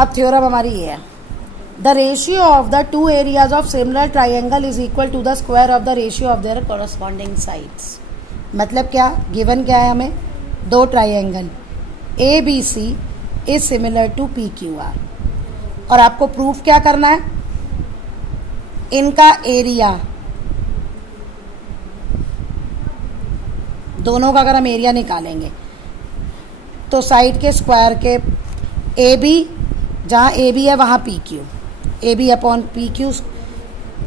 अब थ्योरम हमारी ये है, the ratio of the two areas of similar triangle is equal to the square of the ratio of their corresponding sides. मतलब क्या, given क्या है हमें, दो triangle A B C is similar to P Q R, और आपको proof क्या करना है, इनका एरिया, दोनों का अगर हम एरिया निकालेंगे तो साइड के स्क्वायर के ए बी, जहाँ ए बी है वहाँ P Q, A B upon P Q,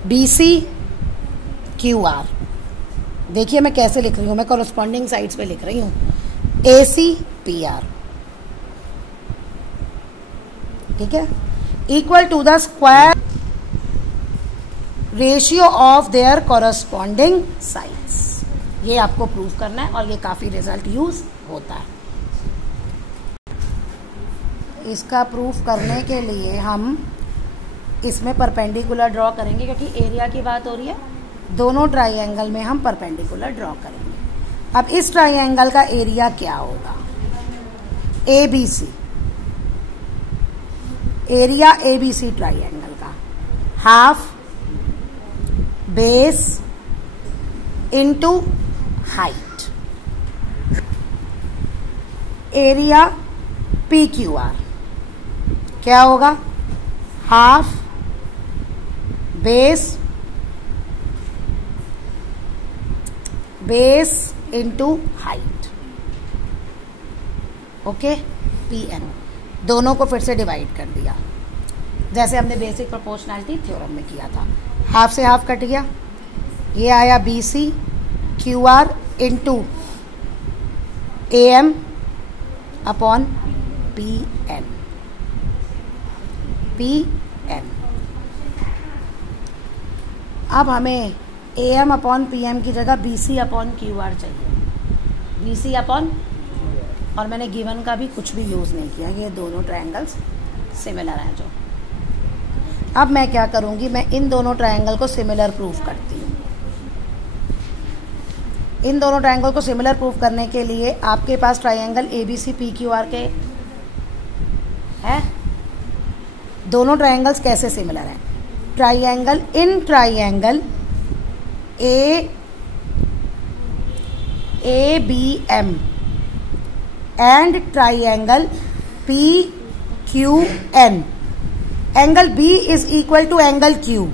B C Q R. देखिए मैं कैसे लिख रही हूँ, मैं कॉरस्पॉन्डिंग साइड्स पे लिख रही हूँ, ए सी पी आर, ठीक है, equal to the square ratio of their corresponding sides. ये आपको प्रूफ करना है और ये काफ़ी रिजल्ट यूज होता है। इसका प्रूफ करने के लिए हम इसमें परपेंडिकुलर ड्रॉ करेंगे, क्योंकि एरिया की बात हो रही है, दोनों ट्राइंगल में हम परपेंडिकुलर ड्रॉ करेंगे। अब इस ट्राइंगल का एरिया क्या होगा, A B C, area A B C triangle का half base into height, area P Q R क्या होगा, half base into height, okay, P N. दोनों को फिर से डिवाइड कर दिया जैसे हमने बेसिक प्रोपोर्शनैलिटी थ्योरम में किया था, हाफ से हाफ कट गया, ये आया B C Q R into A M upon P N, P N. अब हमें A M upon P M की जगह B C upon Q R चाहिए, बी सी अपॉन, और मैंने गिवन का भी कुछ भी यूज़ नहीं किया, ये दोनों ट्रायंगल्स सिमिलर हैं जो। अब मैं क्या करूँगी, मैं इन दोनों ट्रायंगल को सिमिलर प्रूफ करती हूँ। इन दोनों ट्रायंगल को सिमिलर प्रूफ करने के लिए आपके पास triangle A B C P Q R के है, दोनों ट्रायंगल्स कैसे सिमिलर हैं, triangle in triangle A B M and triangle P Q N, angle B is equal to angle Q,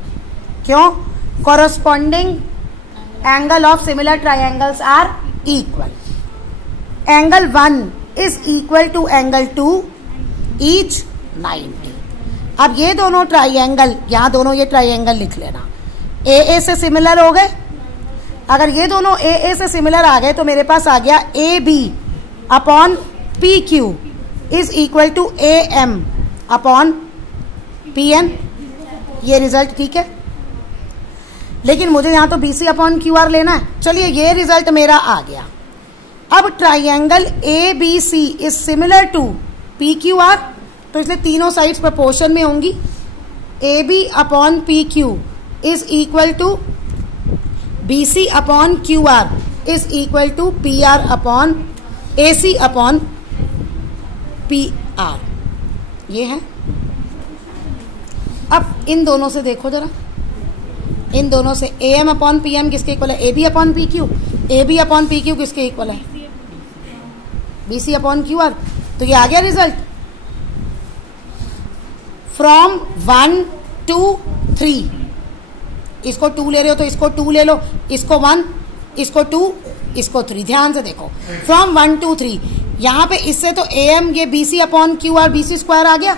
क्यों, corresponding angle of similar triangles are equal, angle 1 is equal to angle 2 each 90। अब ये दोनों triangle, यहाँ दोनों ये triangle लिख लेना, ए से सिमिलर हो गए। अगर ये दोनों ए से सिमिलर आ गए तो मेरे पास आ गया A B upon P Q is equal to A M upon P N, ये रिजल्ट ठीक है। लेकिन मुझे यहां तो B C upon Q R लेना है, चलिए ये रिजल्ट मेरा आ गया। अब triangle A B C is similar to P Q R, तो इसलिए तीनों साइड्स प्रोपोर्शन में होंगी, A B upon P Q is equal to B C upon Q R is equal to P R upon A C upon P R, ये है। अब इन दोनों से देखो जरा, इन दोनों से A M upon P M किसके इक्वल है, A B upon P Q, A B upon P Q किसके इक्वल है, B C upon Q R. तो ये आ गया रिजल्ट, फ्रॉम 1 to 3, इसको 2 ले रहे हो तो इसको 2 ले लो, इसको 1, इसको 2, इसको 3, ध्यान से देखो, फ्रॉम 1 to 3, यहां पे इससे तो ए एम ये B C upon Q R B C square आ गया।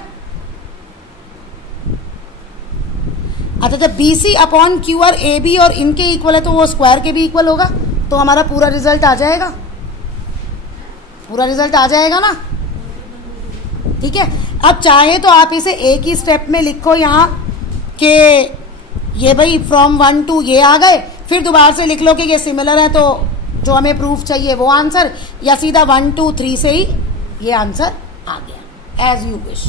अच्छा, जब B C upon Q R A B और इनके इक्वल है तो वो स्क्वायर के भी इक्वल होगा, तो हमारा पूरा रिजल्ट आ जाएगा, पूरा रिजल्ट आ जाएगा ना, ठीक है। अब चाहे तो आप इसे एक ही स्टेप में लिखो यहाँ कि ये भाई फ्रॉम 1 to ये आ गए, फिर दोबारा से लिख लो कि ये सिमिलर है तो जो हमें प्रूफ चाहिए वो आंसर, या सीधा 1 to 3 से ही ये आंसर आ गया, एज यू विश।